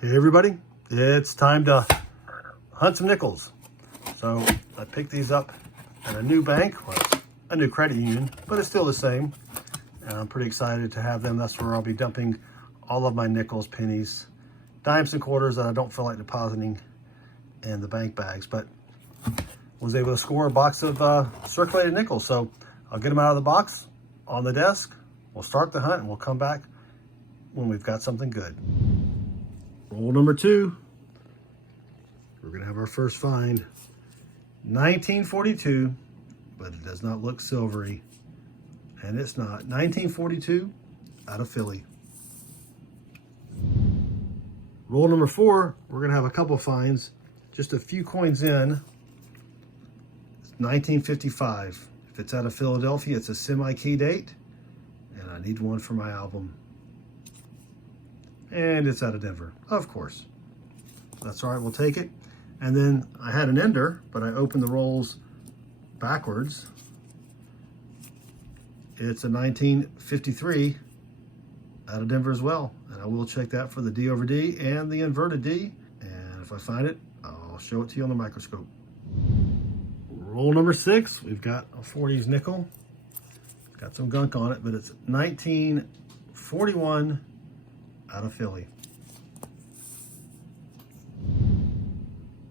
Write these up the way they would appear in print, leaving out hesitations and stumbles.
Hey everybody, it's time to hunt some nickels. So I picked these up at a new bank, well, it's a new credit union, but it's still the same. And I'm pretty excited to have them. That's where I'll be dumping all of my nickels, pennies, dimes and quarters that I don't feel like depositing in the bank bags, but was able to score a box of circulated nickels. So I'll get them out of the box on the desk. We'll start the hunt and we'll come back when we've got something good. Roll number 2. We're gonna have our first find. 1942, but it does not look silvery. And it's not. 1942 out of Philly. Roll number 4, we're gonna have a couple finds. Just a few coins in. It's 1955. If it's out of Philadelphia, it's a semi-key date. And I need one for my album. And it's out of Denver, of course. That's all right, we'll take it. And then I had an ender, but I opened the rolls backwards. It's a 1953 out of Denver as well. And I will check that for the D over D and the inverted D. And if I find it, I'll show it to you on the microscope. Roll number 6, we've got a 40s nickel. Got some gunk on it, but it's 1941 out of Philly.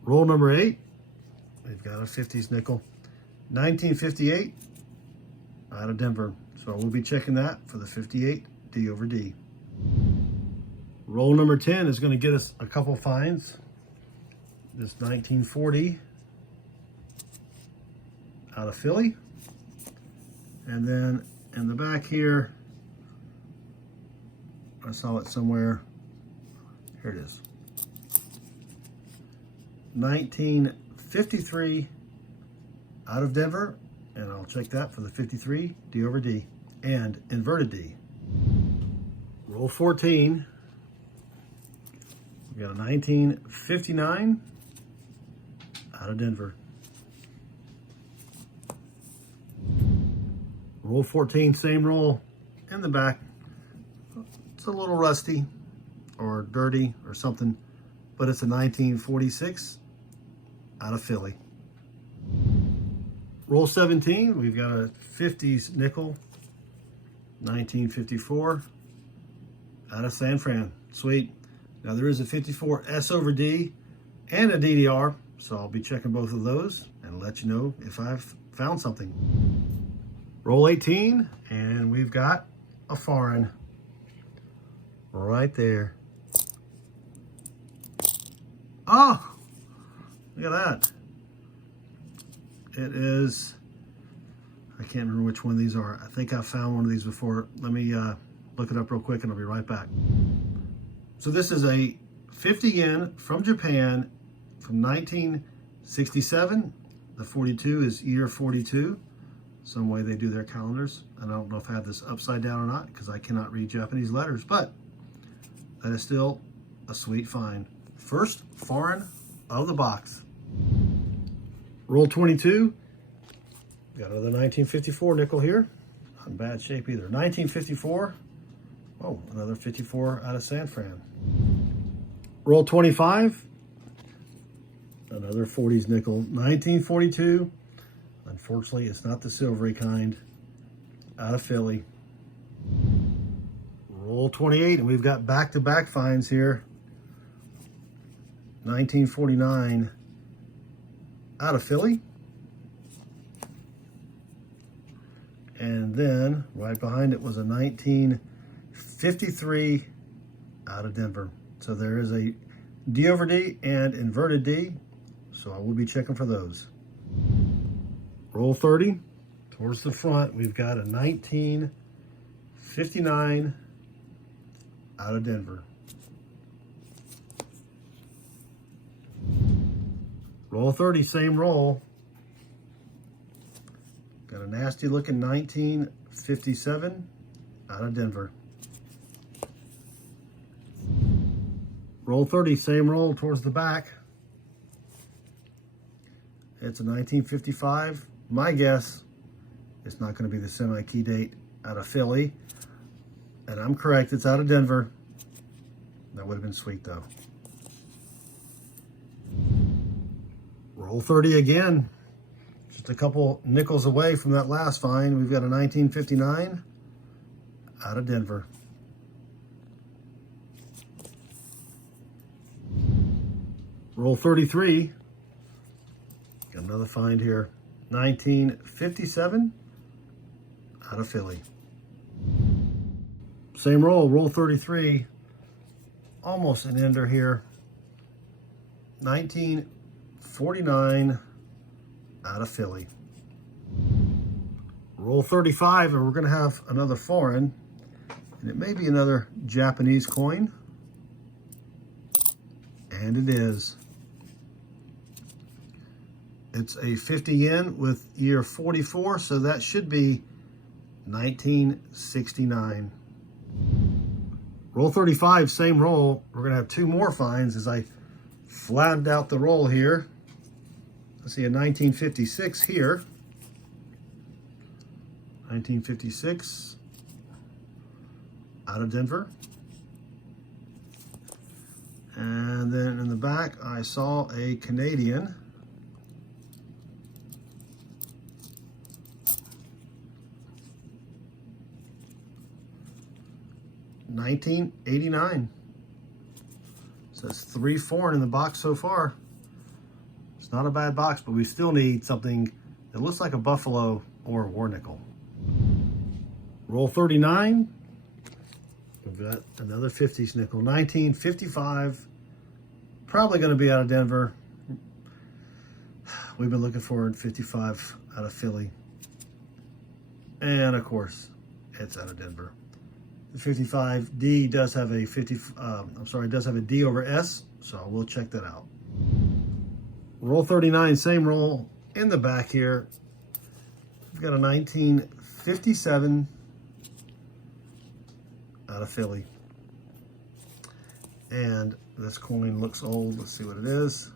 Roll number 8, we've got a 50s nickel. 1958 out of Denver. So we'll be checking that for the 58 D over D. Roll number 10 is going to get us a couple finds. This 1940 out of Philly. And then in the back here, I saw it somewhere. Here it is. 1953 out of Denver, and I'll check that for the 53 D over D and inverted D. Roll 14. We got a 1959 out of Denver. Roll 14, same roll in the back. It's a little rusty or dirty or something, but it's a 1946 out of Philly. Roll 17, we've got a 50s nickel, 1954 out of San Fran. Sweet. Now there is a 54 S over D and a DDR, so I'll be checking both of those and let you know if I've found something. Roll 18, and we've got a foreign right there. Oh, look at that. It is, I can't remember which one of these are. I think I found one of these before. Let me look it up real quick and I'll be right back. So this is a 50 yen from Japan from 1967. The 42 is year 42. Some way they do their calendars. And I don't know if I have this upside down or not because I cannot read Japanese letters, but that is still a sweet find. First foreign of the box. Roll 22. Got another 1954 nickel here. Not in bad shape either. 1954. Oh, another 54 out of San Fran. Roll 25. Another 40s nickel. 1942. Unfortunately, it's not the silvery kind. Out of Philly. Roll 28, and we've got back-to-back finds here. 1949 out of Philly. And then right behind it was a 1953 out of Denver. So there is a D over D and inverted D. So I will be checking for those. Roll 30, towards the front, we've got a 1959 out of Denver. Roll 30, same roll. Got a nasty looking 1957 out of Denver. Roll 30, same roll towards the back. It's a 1955. My guess, it's not going to be the semi-key date out of Philly. And I'm correct, it's out of Denver. That would have been sweet though. Roll 30 again. Just a couple nickels away from that last find. We've got a 1959 out of Denver. Roll 33. Got another find here. 1957 out of Philly. Same roll, roll 33. Almost an ender here. 1949 out of Philly. Roll 35, and we're going to have another foreign, and it may be another Japanese coin, and it is. It's a 50 yen with year 44, so that should be 1969. Roll 35, same roll. We're going to have two more finds as I flattened out the roll here. Let's see, a 1956 here. 1956 out of Denver. And then in the back, I saw a Canadian. $19.89. So that's 3 foreign in the box so far. It's not a bad box, but we still need something that looks like a buffalo or a war nickel. Roll 39. We've got another 50s nickel. 1955. Probably going to be out of Denver. We've been looking for 55 out of Philly. And of course, it's out of Denver. The 55D does have a does have a D over S, so we'll check that out. Roll 39, same roll in the back here. We've got a 1957 out of Philly. And this coin looks old. Let's see what it is.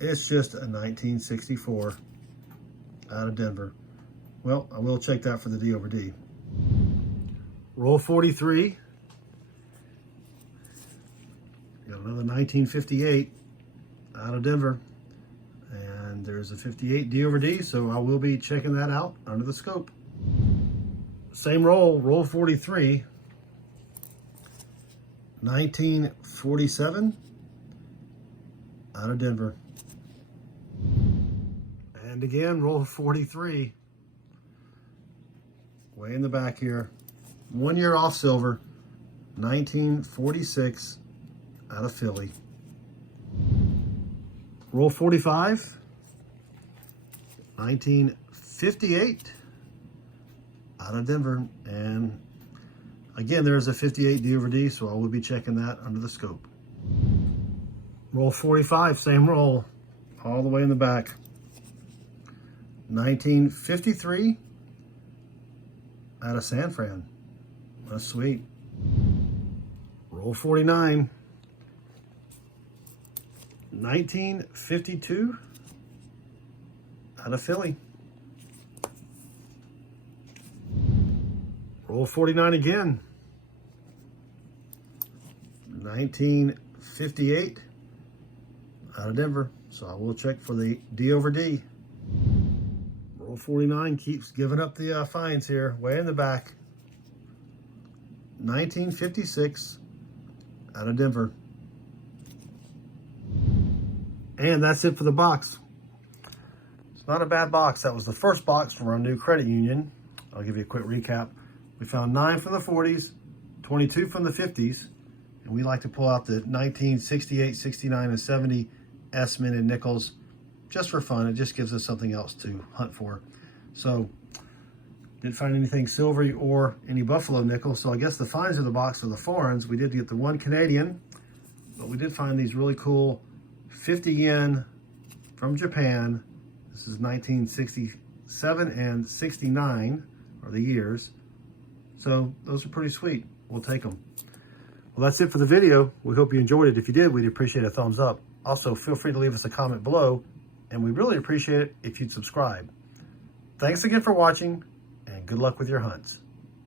It's just a 1964 out of Denver. Well, I will check that for the D over D. Roll 43. Got another 1958 out of Denver. And there's a 58 D over D, so I will be checking that out under the scope. Same roll, roll 43. 1947 out of Denver. And again, roll 43. Way in the back here. 1 year off silver, 1946 out of Philly. Roll 45, 1958 out of Denver. And again, there's a 58 D over D, so I will be checking that under the scope. Roll 45, same roll, all the way in the back. 1953 out of San Fran. That's sweet. Roll 49. 1952 out of Philly. Roll 49 again. 1958 out of Denver. So I will check for the D over D. Roll 49 keeps giving up the finds here, way in the back. 1956 out of Denver. And that's it for the box. It's not a bad box. That was the first box from our new credit union. I'll give you a quick recap. We found 9 from the 40s, 22 from the 50s, and we like to pull out the 1968, 69, and 70 S-minted nickels just for fun. It just gives us something else to hunt for. So, didn't find anything silvery or any buffalo nickel, so I guess the finds of the box are the foreigns. We did get the one Canadian, but we did find these really cool 50 yen from Japan. This is 1967 and 69 are the years. So those are pretty sweet. We'll take them. Well, that's it for the video. We hope you enjoyed it. If you did, we'd appreciate a thumbs up. Also, feel free to leave us a comment below, and we'd really appreciate it if you'd subscribe. Thanks again for watching, and good luck with your hunts.